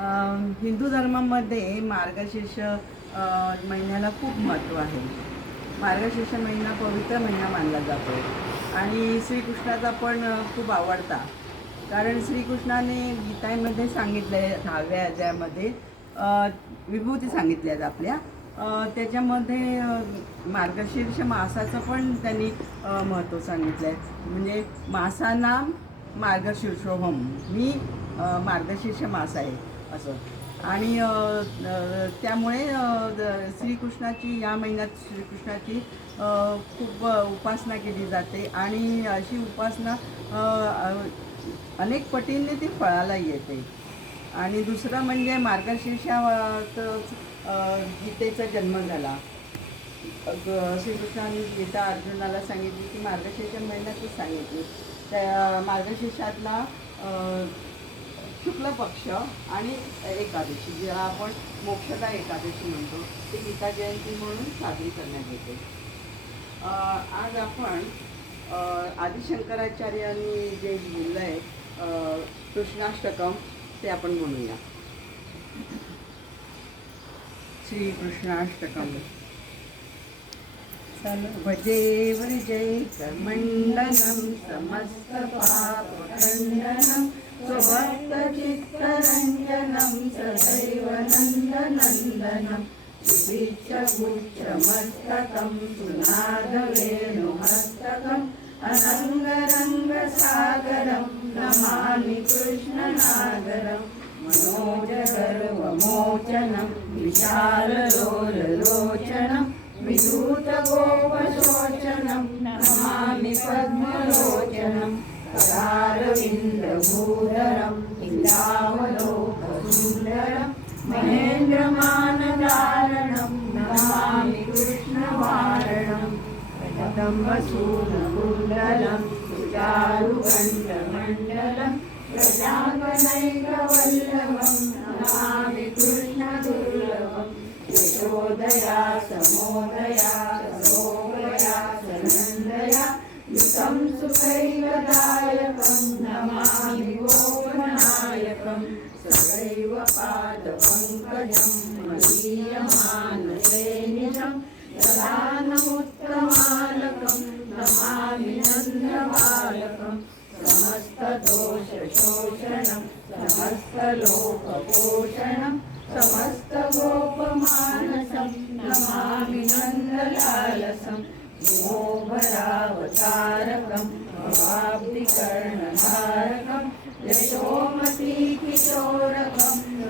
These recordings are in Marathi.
हिंदू धर्मामध्ये मार्गशीर्ष महिन्याला खूप महत्त्व आहे. मार्गशीर्ष महिना पवित्र महिना मानला जातो. आणि श्रीकृष्णाचा पण खूप आवडता. कारण श्रीकृष्णाने गीतामध्ये सांगितलं आहे दहाव्या अध्यायामध्ये विभूती सांगितल्या आहेत आपल्या त्याच्यामध्ये मार्गशीर्ष मासाचं पण त्यांनी महत्त्व सांगितलं आहे म्हणजे मासानाम मार्गशीर्षोहम. मी मार्गशीर्ष मास आहे. असं. आणि त्यामुळे द- श्रीकृष्णाची या महिन्यात श्रीकृष्णाची खूप उपासना केली जाते. आणि अशी उपासना अनेक पटींनी ती फळाला येते. आणि दुसरं म्हणजे मार्गशीर्षात गीतेचा जन्म झाला. श्रीकृष्णाने गीता अर्जुनाला सांगितली की मार्गशीर्ष महिन्यातच सांगितली. त्या मार्गशीर्षातला शुक्ल पक्ष आणि एकादशी ज्याला आपण मोक्षदा एकादशी म्हणतो ती गीता जयंती म्हणून साजरी करण्यात येते. अं, आज आपण आदिशंकराचार्यांनी जे लिहिलं आहे कृष्णाष्टकम ते आपण म्हणूया. श्रीकृष्णाष्टकम. भजे वैजयकमण्डनं समस्तपापखण्डनं स्वभक्तचित्तरञ्जनं सदैव नन्दनन्दनं सुभिक्षगुच्छमस्तकं सुनादवेणुमस्तकम् अनङ्गरङ्गसागरं नमामि कृष्णनागरम् मनोजगर्वमोचनं विशाललोललोचनं करारविन्दभूधरं हितावलोकसुन्दरं महेन्द्रमानदारणं नमामि कृष्णवारणम् कदम्बसूनकुण्डलं सुचारुकण्ठमण्डलं प्रजापनैकवल्लभं नमामि कृष्णदुर्लभं यशोदया समोदया सरोगया सनन्दया युतं सुखैकदायकं नमामि गोपनायकं। सदैव पादपङ्कजं मदीयमानसे निजं। प्रधानमुत्तमालकं नमामि नन्दबालकं। समस्तदोषशोषणं समस्तलोकपोषणं समस्तगोपमानसं नमामि नन्दलालसं। मोभरावतारकं भवाब्धिकर्णधारकं यशोमतीकिशोरकं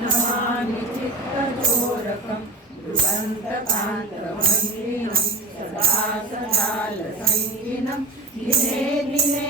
नमामि चित्तचोरकं ध्रुवन्तकान्तमङ्गिनं सदा सदालसङ्गिनं दिने दिने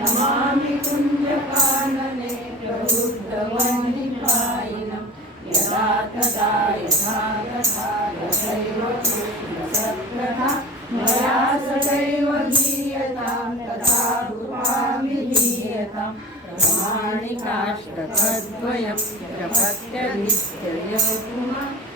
नमामि कुञ्जकानने प्रवृद्धवन्निपायिनं यदा तदा यथा तथा यथैव कृष्णसत्कथा मया सदैव गीयतां तथा कृपामि गीयतां प्रमाणिकाष्टकद्वयं प्रपत्यनित्यय पुनः